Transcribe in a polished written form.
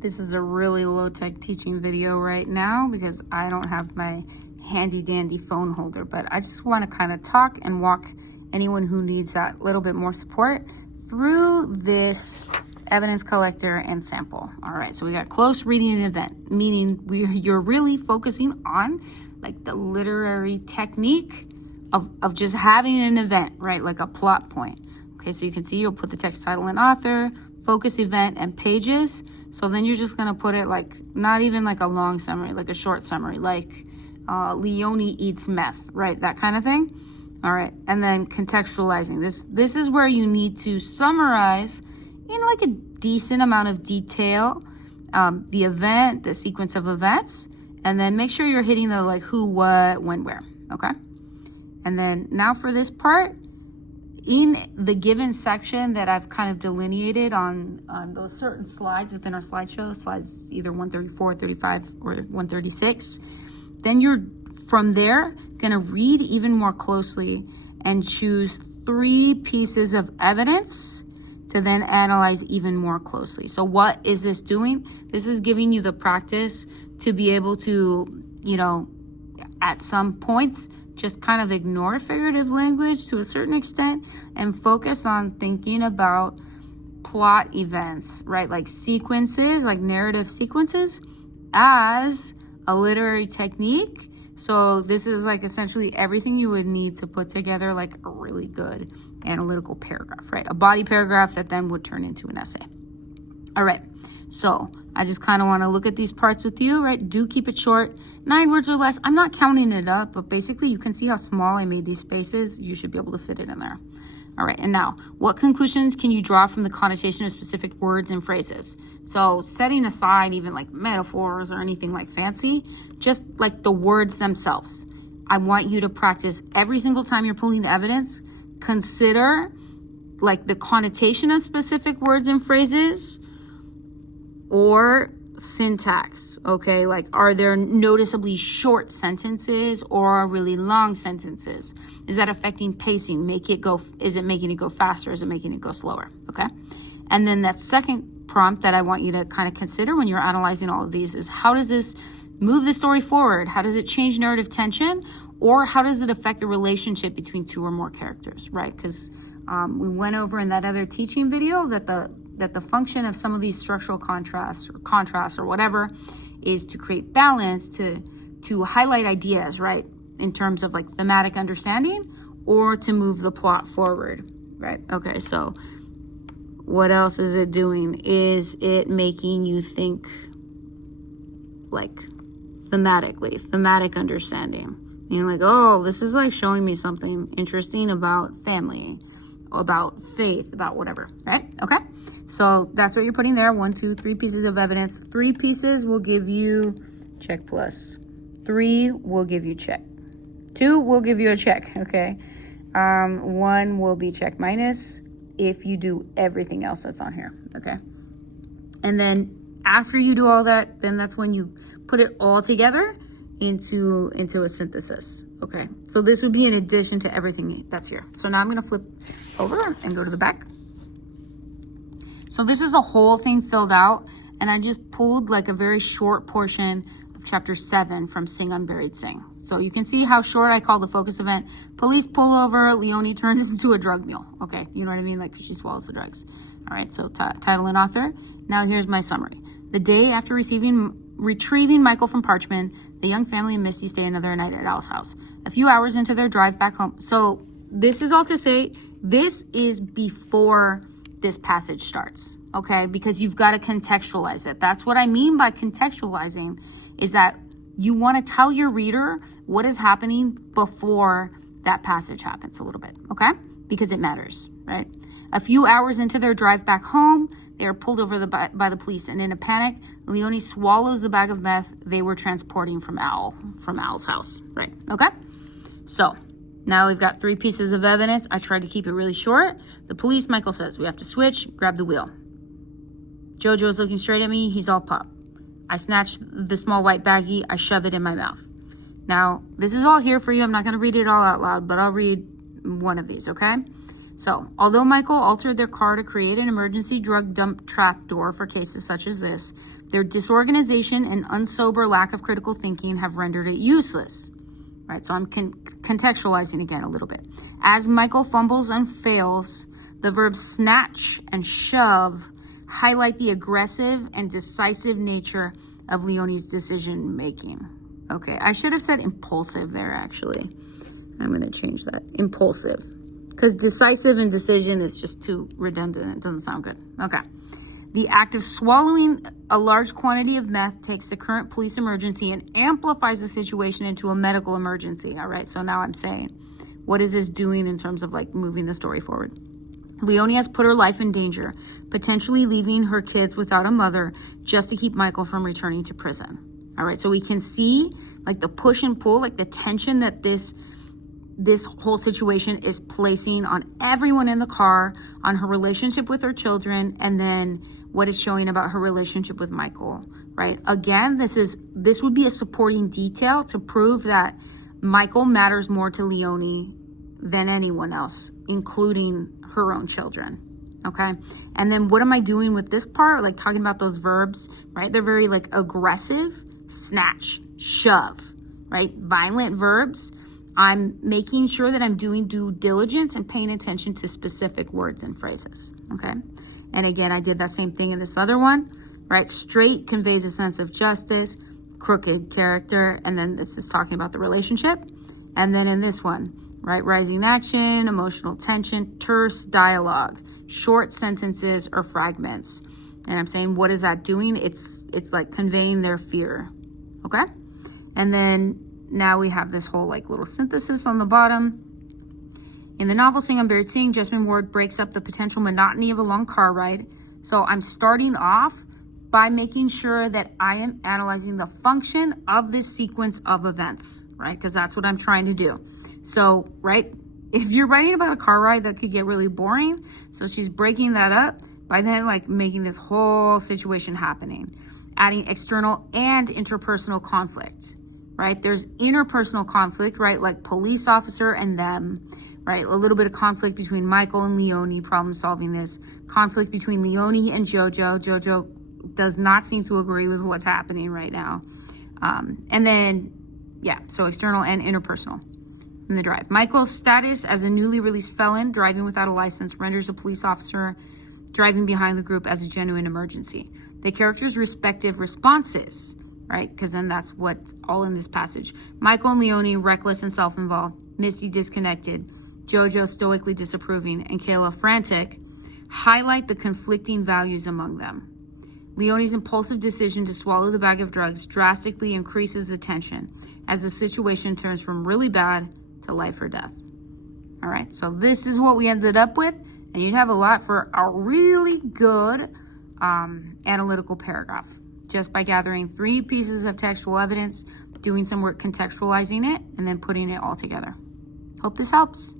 This is a really low-tech teaching video right now because I don't have my handy-dandy phone holder, but I just want to kind of talk and walk anyone who needs that little bit more support through this evidence collector and sample. All right, so we got close reading an event, meaning you're really focusing on like the literary technique of just having an event, right? Like a plot point. Okay, so you can see you'll put the text title and author, focus event, and pages. So then you're just gonna put it like, not even like a long summary, like a short summary, like Leone eats meth, right? That kind of thing. All right, and then contextualizing. This is where you need to summarize in like a decent amount of detail the event, the sequence of events, and then make sure you're hitting the like who, what, when, where, okay? And then now for this part, in the given section that I've kind of delineated on those certain slides within our slideshow, slides either 134, 35, or 136, then you're from there gonna read even more closely and choose 3 pieces of evidence to then analyze even more closely. So what is this doing? This is giving you the practice to be able to, you know, at some points, just kind of ignore figurative language to a certain extent and focus on thinking about plot events, right? Like sequences, like narrative sequences as a literary technique. So this is like essentially everything you would need to put together like a really good analytical paragraph, right? A body paragraph that then would turn into an essay. All right, so I just kind of want to look at these parts with you, right? Do keep it short, 9 words or less. I'm not counting it up, but basically you can see how small I made these spaces. You should be able to fit it in there. All right, and now, what conclusions can you draw from the connotation of specific words and phrases? So setting aside even like metaphors or anything like fancy, just like the words themselves. I want you to practice every single time you're pulling the evidence, consider like the connotation of specific words and phrases or syntax, okay? Like, are there noticeably short sentences or really long sentences? Is that affecting pacing? Is it making it go faster? Is it making it go slower? Okay. And then that second prompt that I want you to kind of consider when you're analyzing all of these is, how does this move the story forward? How does it change narrative tension? Or how does it affect the relationship between 2 or more characters, right? Because we went over in that other teaching video that the function of some of these structural contrasts or whatever is to create balance, to highlight ideas, right? In terms of like thematic understanding or to move the plot forward, right? Okay, so what else is it doing? Is it making you think like thematically, thematic understanding? Meaning like, oh, this is like showing me something interesting about family, about faith, about whatever, right? Okay. So that's what you're putting there. 1, 2, 3 pieces of evidence. 3 pieces will give you check plus. 3 will give you check. 2 will give you a check, okay? 1 will be check minus if you do everything else that's on here, okay? And then after you do all that, then that's when you put it all together into a synthesis, okay? So this would be in addition to everything that's here. So now I'm gonna flip over and go to the back. So this is the whole thing filled out, and I just pulled like a very short portion of chapter 7 from Sing Unburied Sing. So you can see how short I call the focus event. Police pull over, Leone turns into a drug mule. Okay, you know what I mean? Like she swallows the drugs. All right, so title and author. Now here's my summary. The day after retrieving Michael from Parchman, the young family and Misty stay another night at Al's house. A few hours into their drive back home. So this is all to say, this is before this passage starts, okay? Because you've got to contextualize it. That's what I mean by contextualizing, is that you want to tell your reader what is happening before that passage happens a little bit, okay? Because it matters, right? A few hours into their drive back home, they are pulled over by the police, and in a panic, Leone swallows the bag of meth they were transporting from Al's house, right? Okay? So now we've got 3 pieces of evidence. I tried to keep it really short. The police, Michael says, we have to switch, grab the wheel. Jojo is looking straight at me. He's all pop. I snatch the small white baggie. I shove it in my mouth. Now, this is all here for you. I'm not going to read it all out loud, but I'll read one of these, okay? So, although Michael altered their car to create an emergency drug dump trapdoor for cases such as this, their disorganization and unsober lack of critical thinking have rendered it useless. Right, so I'm contextualizing again a little bit. As Michael fumbles and fails, the verbs snatch and shove highlight the aggressive and decisive nature of Leonie's decision making. Okay, I should have said impulsive there, actually. I'm going to change that. Impulsive. Because decisive and decision is just too redundant. It doesn't sound good. Okay. The act of swallowing a large quantity of meth takes the current police emergency and amplifies the situation into a medical emergency. All right. So now I'm saying, what is this doing in terms of like moving the story forward? Leonie has put her life in danger, potentially leaving her kids without a mother just to keep Michael from returning to prison. All right. So we can see like the push and pull, like the tension that this whole situation is placing on everyone in the car, on her relationship with her children, and then what it's showing about her relationship with Michael, right? Again, this would be a supporting detail to prove that Michael matters more to Leonie than anyone else, including her own children, okay? And then what am I doing with this part? Like talking about those verbs, right? They're very like aggressive, snatch, shove, right? Violent verbs. I'm making sure that I'm doing due diligence and paying attention to specific words and phrases, okay? And again, I did that same thing in this other one, right? Straight conveys a sense of justice, crooked character, and then this is talking about the relationship. And then in this one, right? Rising action, emotional tension, terse dialogue, short sentences or fragments. And I'm saying, what is that doing? It's like conveying their fear, okay? And then now we have this whole like little synthesis on the bottom. In the novel Sing Unburied Sing, Jessamine Ward breaks up the potential monotony of a long car ride. So I'm starting off by making sure that I am analyzing the function of this sequence of events, right? Because that's what I'm trying to do. So, right, if you're writing about a car ride, that could get really boring. So she's breaking that up by then like making this whole situation happening, adding external and interpersonal conflict. Right? There's interpersonal conflict, right? Like police officer and them, right? A little bit of conflict between Michael and Leonie, problem solving this. Conflict between Leonie and Jojo. Jojo does not seem to agree with what's happening right now. And then, yeah, so external and interpersonal in the drive. Michael's status as a newly released felon driving without a license renders a police officer driving behind the group as a genuine emergency. The characters' respective responses, right? Because then that's what's all in this passage. Michael and Leonie, reckless and self-involved. Misty, disconnected. Jojo, stoically disapproving. And Kayla, frantic, highlight the conflicting values among them. Leonie's impulsive decision to swallow the bag of drugs drastically increases the tension as the situation turns from really bad to life or death. All right, so this is what we ended up with. And you'd have a lot for a really good analytical paragraph, just by gathering 3 pieces of textual evidence, doing some work contextualizing it, and then putting it all together. Hope this helps.